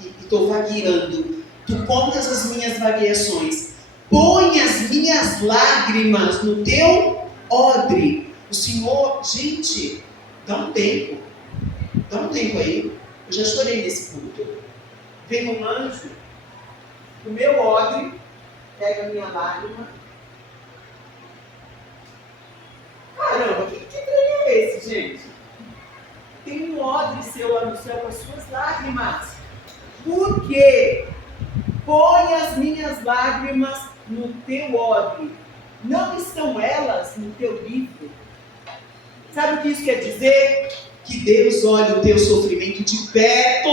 e estou vagueando. Tu contas as minhas vagueações. Põe as minhas lágrimas no teu odre. O Senhor, gente, dá um tempo aí. Eu já chorei nesse culto. Vem um anjo, o meu odre, pega a minha lágrima. Caramba, que trem é esse, gente? Tem um odre seu lá no céu com as suas lágrimas. Por quê? Põe as minhas lágrimas no teu odre. Não estão elas no teu livro? Sabe o que isso quer dizer? Que Deus olha o teu sofrimento de perto.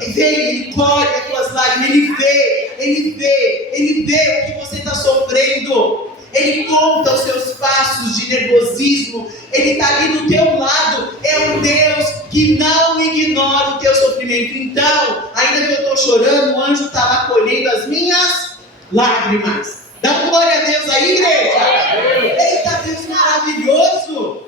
Ele colhe as tuas lágrimas, Ele vê o que você está sofrendo. Ele conta os seus passos de nervosismo. Ele está ali do teu lado. É um Deus que não ignora o teu sofrimento. Então, ainda que eu estou chorando, o anjo está lá colhendo as minhas lágrimas. Dá uma glória a Deus aí, igreja. Eita, Deus maravilhoso.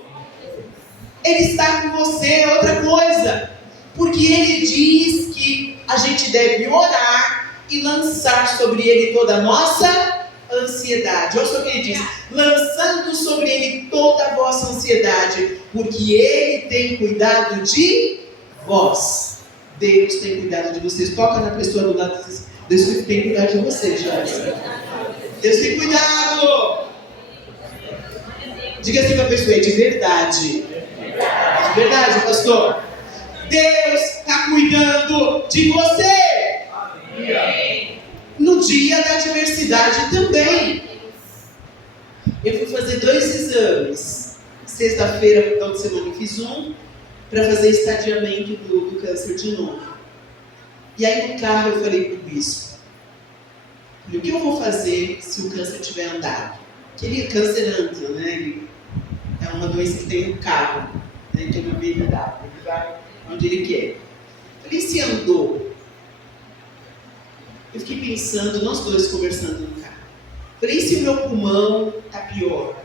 Ele está com você. Outra coisa, porque Ele diz que a gente deve orar e lançar sobre Ele toda a nossa ansiedade. Olha só o que Ele diz: lançando sobre Ele toda a vossa ansiedade, porque Ele tem cuidado de vós. Deus tem cuidado de vocês. Toca na pessoa do lado e diz: Deus tem cuidado de vocês, Joyce. Deus tem cuidado. Diga assim para a pessoa: é de verdade. É de verdade, pastor. Deus está cuidando de você. No dia da adversidade também. Eu fui fazer 2 exames. Sexta-feira, final de semana, eu fiz um para fazer estadiamento do câncer de novo. E aí no carro eu falei para o bispo: o que eu vou fazer se o câncer tiver andado? Aquele câncer anda, né? É uma doença que tem no carro, né? Tem uma vida dada, ele vai onde ele quer. Falei, se andou? Eu fiquei pensando, nós dois conversando no carro. Falei, se o meu pulmão está pior?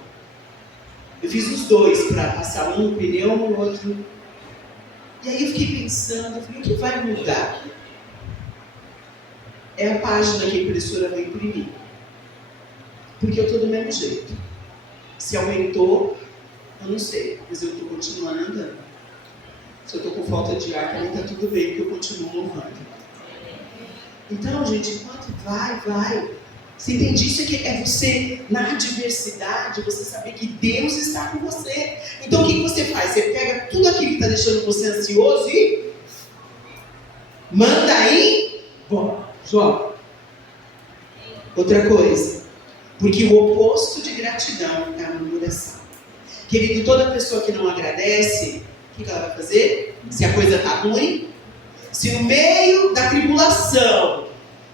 Eu fiz os dois para passar um pneu e o outro. E aí eu fiquei pensando, eu falei, o que vai mudar? É a página que a impressora vai imprimir. Porque eu estou do mesmo jeito. Se aumentou, eu não sei, mas eu estou continuando andando. Se eu estou com falta de ar, também está tudo bem, porque eu continuo louvando. Então, gente, enquanto vai. Você entende? Isso é você, na adversidade, você saber que Deus está com você. Então, o que você faz? Você pega tudo aquilo que está deixando você ansioso e manda aí, joga. Outra coisa, porque o oposto de gratidão é a murmuração. Querido, toda pessoa que não agradece, o que ela vai fazer? Se a coisa está ruim, se no meio da tribulação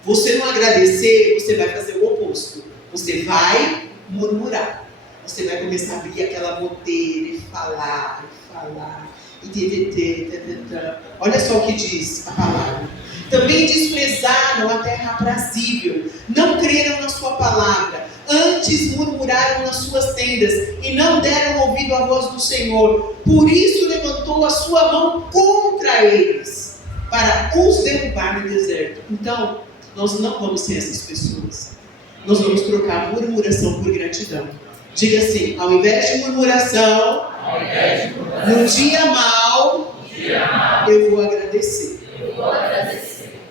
você não agradecer, você vai fazer o oposto. Você vai murmurar. Você vai começar a abrir aquela goteira e falar. Olha só o que diz a palavra. Também desprezaram a terra aprazível, não creram na sua palavra, antes murmuraram nas suas tendas e não deram ouvido à voz do Senhor. Por isso levantou a sua mão contra eles, para os derrubar no deserto. Então, nós não vamos ser essas pessoas. Nós vamos trocar murmuração por gratidão. Diga assim: ao invés de murmuração, no dia mau, eu vou agradecer.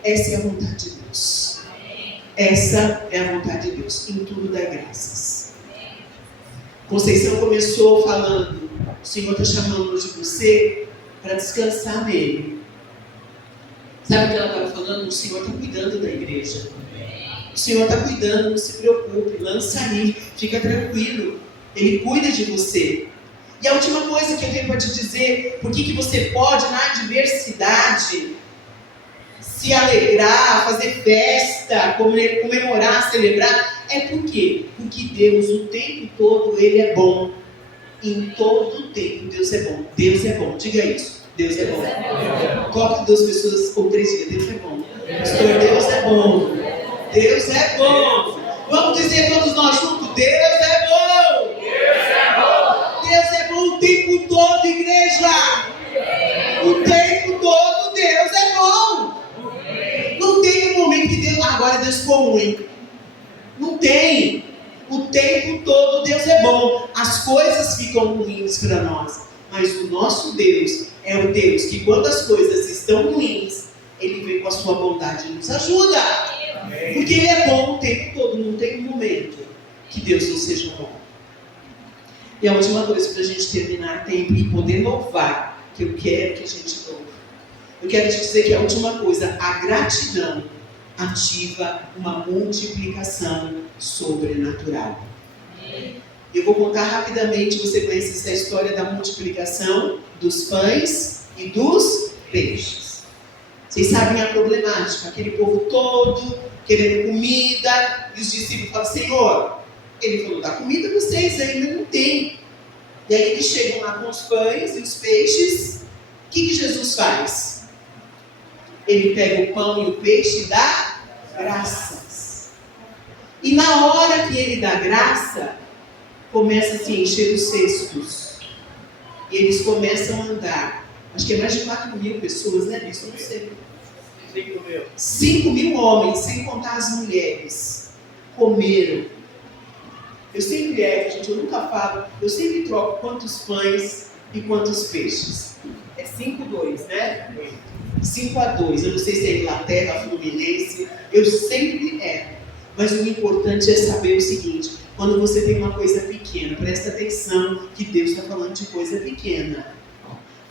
Essa é a vontade de Deus. Essa é a vontade de Deus. Em tudo dá graças. Conceição começou falando: o Senhor está chamando de você para descansar nele. Sabe o que ela estava falando? O Senhor está cuidando da igreja. O Senhor está cuidando, não se preocupe, lança aí, fica tranquilo. Ele cuida de você. E a última coisa que eu tenho para te dizer: por que você pode, na adversidade, se alegrar, fazer festa, comemorar, celebrar? É por quê? Porque Deus, o tempo todo, Ele é bom. Em todo o tempo, Deus é bom. Deus é bom, diga isso. Deus é bom. Coloque 2 pessoas ou 3 dias. Deus é bom. Pastor, Deus é bom. Deus é bom. Vamos dizer todos nós juntos: Deus é bom. Deus é bom. Deus é bom o tempo todo, igreja. O tempo todo Deus é bom. Não tem um momento que Deus, agora Deus ficou ruim. Não tem. O tempo todo Deus é bom. As coisas ficam ruins para nós. Mas o nosso Deus é o Deus que quando as coisas estão ruins, Ele vem com a sua bondade e nos ajuda. Porque Ele é bom o tempo todo. Não tem um momento que Deus não seja bom. E a última coisa para a gente terminar tempo e poder louvar, que eu quero que a gente louve. Eu quero te dizer que a última coisa, a gratidão ativa uma multiplicação sobrenatural. Eu vou contar rapidamente, você conhece essa história da multiplicação dos pães e dos peixes. Vocês sabem a problemática, aquele povo todo querendo comida, e os discípulos falam, Senhor, Ele falou, dá comida para vocês, ainda não tem. E aí eles chegam lá com os pães e os peixes. O que Jesus faz? Ele pega o pão e o peixe e dá graças. E na hora que ele dá graça, começa a se encher os cestos. E eles começam a andar. Acho que é mais de 4.000 pessoas, né, Bispo? Não sei. 5.000. 5.000 homens, sem contar as mulheres, comeram. Eu sempre gente, eu nunca falo, eu sempre troco quantos pães e quantos peixes. É 5-2, né? 5-2. Eu não sei se é Inglaterra, Fluminense, eu sempre Mas o importante é saber o seguinte, quando você tem uma coisa pequena, presta atenção que Deus está falando de coisa pequena.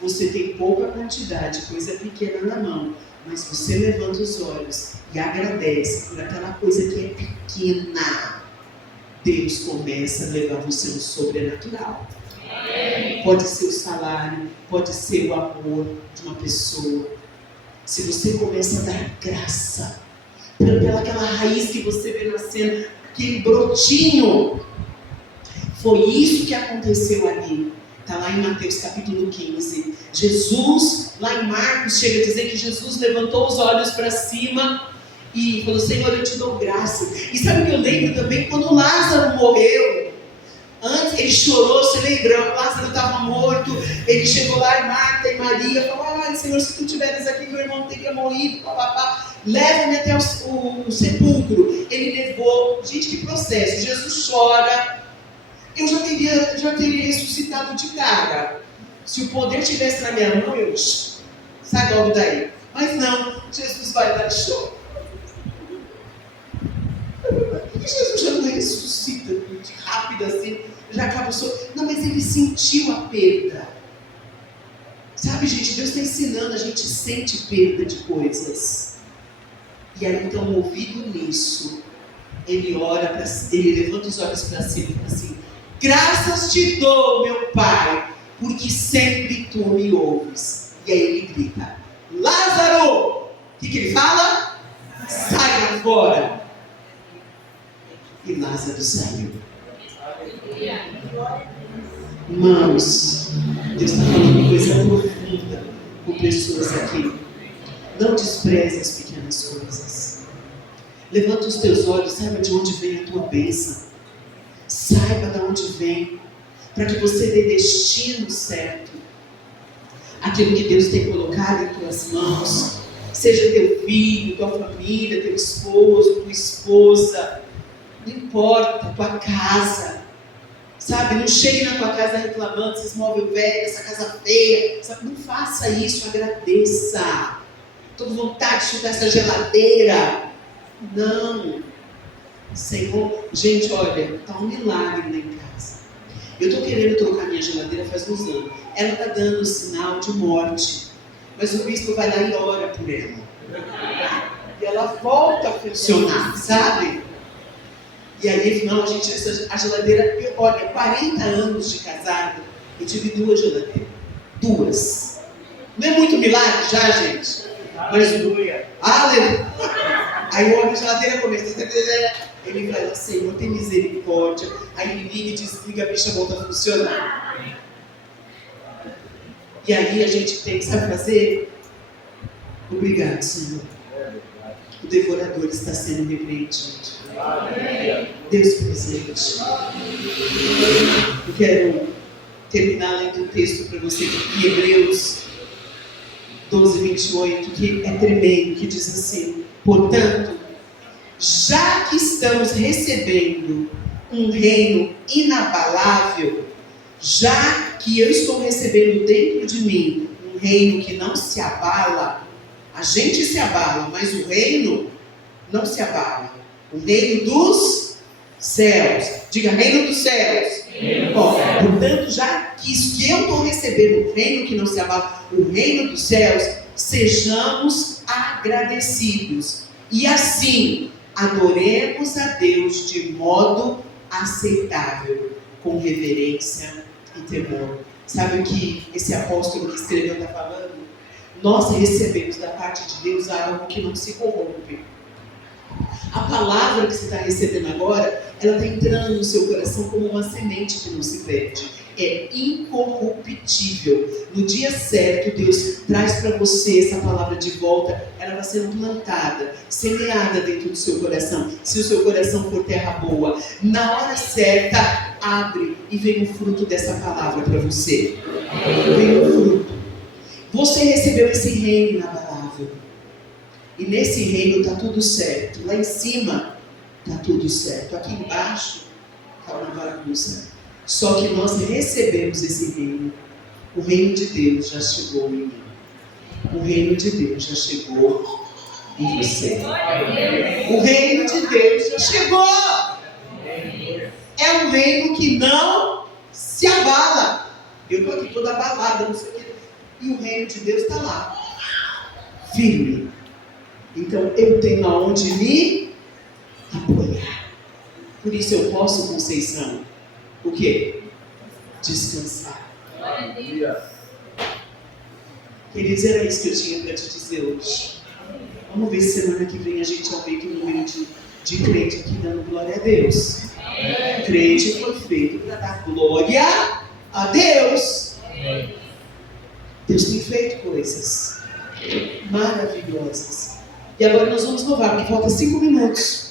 Você tem pouca quantidade, coisa pequena na mão, mas você levanta os olhos e agradece por aquela coisa que é pequena. Deus começa a levar você no sobrenatural. Pode ser o salário, pode ser o amor de uma pessoa. Se você começa a dar graça, pelaquela raiz que você vê nascendo, aquele brotinho, foi isso que aconteceu ali. Está lá em Mateus capítulo 15. Jesus, lá em Marcos, chega a dizer que Jesus levantou os olhos para cima e falou, Senhor, eu te dou graça. E sabe o que eu lembro também? Quando Lázaro morreu, antes ele chorou, se lembrou, Lázaro estava morto, ele chegou lá e Marta e Maria falou, ai Senhor, se tu estiveres aqui, meu irmão teria morrido, papapá. Leva-me até o sepulcro. Ele levou, gente, que processo, Jesus chora. Eu já teria ressuscitado de cara. Se o poder estivesse na minha mão, eu sai logo daí. Mas não, Jesus vai lá e chora. Por que Jesus já não ressuscita rápido assim? Já acaba o sono. Não, mas ele sentiu a perda. Sabe, gente, Deus está ensinando, a gente sente perda de coisas. E aí, então, movido nisso, ele ora, ele levanta os olhos para cima e fala assim, graças te dou, meu Pai, porque sempre tu me ouves. E aí ele grita, Lázaro! O que ele fala? Saia fora! E Lázaro saiu. Irmãos, Deus está falando coisa profunda com pessoas aqui. Não despreze as pequenas coisas. Levanta os teus olhos, saiba de onde vem a tua bênção. Saiba de onde vem, para que você dê destino certo. Aquilo que Deus tem colocado em tuas mãos, seja teu filho, tua família, teu esposo, tua esposa, não importa, tua casa, sabe? Não chegue na tua casa reclamando, esses móveis velhos, essa casa feia, sabe? Não faça isso, agradeça. Estou com vontade de chutar essa geladeira. Não. Senhor, gente, olha, está um milagre lá em casa. Eu estou querendo trocar minha geladeira faz uns anos. Ela está dando sinal de morte. Mas o bispo vai lá e ora por ela. E ela volta a funcionar, sabe? E aí, não, a geladeira, olha, 40 anos de casado, eu tive 2 geladeiras. 2. Não é muito milagre já, gente? Aleluia. Aleluia. Aí o homem de geladeira começa. Ele vai, Senhor, tem misericórdia. Aí ele liga e desliga, a bicha volta a funcionar. E aí a gente tem que, sabe fazer? Obrigado, Senhor. O devorador está sendo repreendido. Deus presente. Eu quero terminar lendo o texto para você, em Hebreus 12, 28, que é tremendo, que diz assim: portanto, já que estamos recebendo um reino inabalável, já que eu estou recebendo dentro de mim um reino que não se abala, a gente se abala, mas o reino não se abala. O reino dos céus. Diga, reino dos céus. Portanto, já que eu estou recebendo o reino que não se abala, o reino dos céus, sejamos agradecidos. E assim, adoremos a Deus de modo aceitável, com reverência e temor. Sabe o que esse apóstolo que escreveu está falando? Nós recebemos da parte de Deus algo que não se corrompe. A palavra que você está recebendo agora, ela está entrando no seu coração como uma semente que não se perde. É incorruptível. No dia certo, Deus traz para você essa palavra de volta. Ela vai sendo plantada, semeada dentro do seu coração. Se o seu coração for terra boa, na hora certa, abre e vem o fruto dessa palavra para você. Vem o fruto. Você recebeu esse reino inabalável. E nesse reino está tudo certo. Lá em cima está tudo certo. Aqui embaixo está uma bagunça. Só que nós recebemos esse reino. O reino de Deus já chegou em mim. O reino de Deus já chegou em você. O reino de Deus já chegou. É um reino que não se abala. Eu estou aqui toda abalada, não sei o que. E o reino de Deus está lá, firme. Então eu tenho aonde me apoiar. Por isso eu posso, Conceição, o quê? Descansar. Queridos, era isso que eu tinha para te dizer hoje. Vamos ver se semana que vem a gente aumenta o número de crente aqui dando glória a Deus. Crente foi feito para dar glória a Deus. Deus tem feito coisas maravilhosas. E agora nós vamos louvar, porque falta 5 minutos.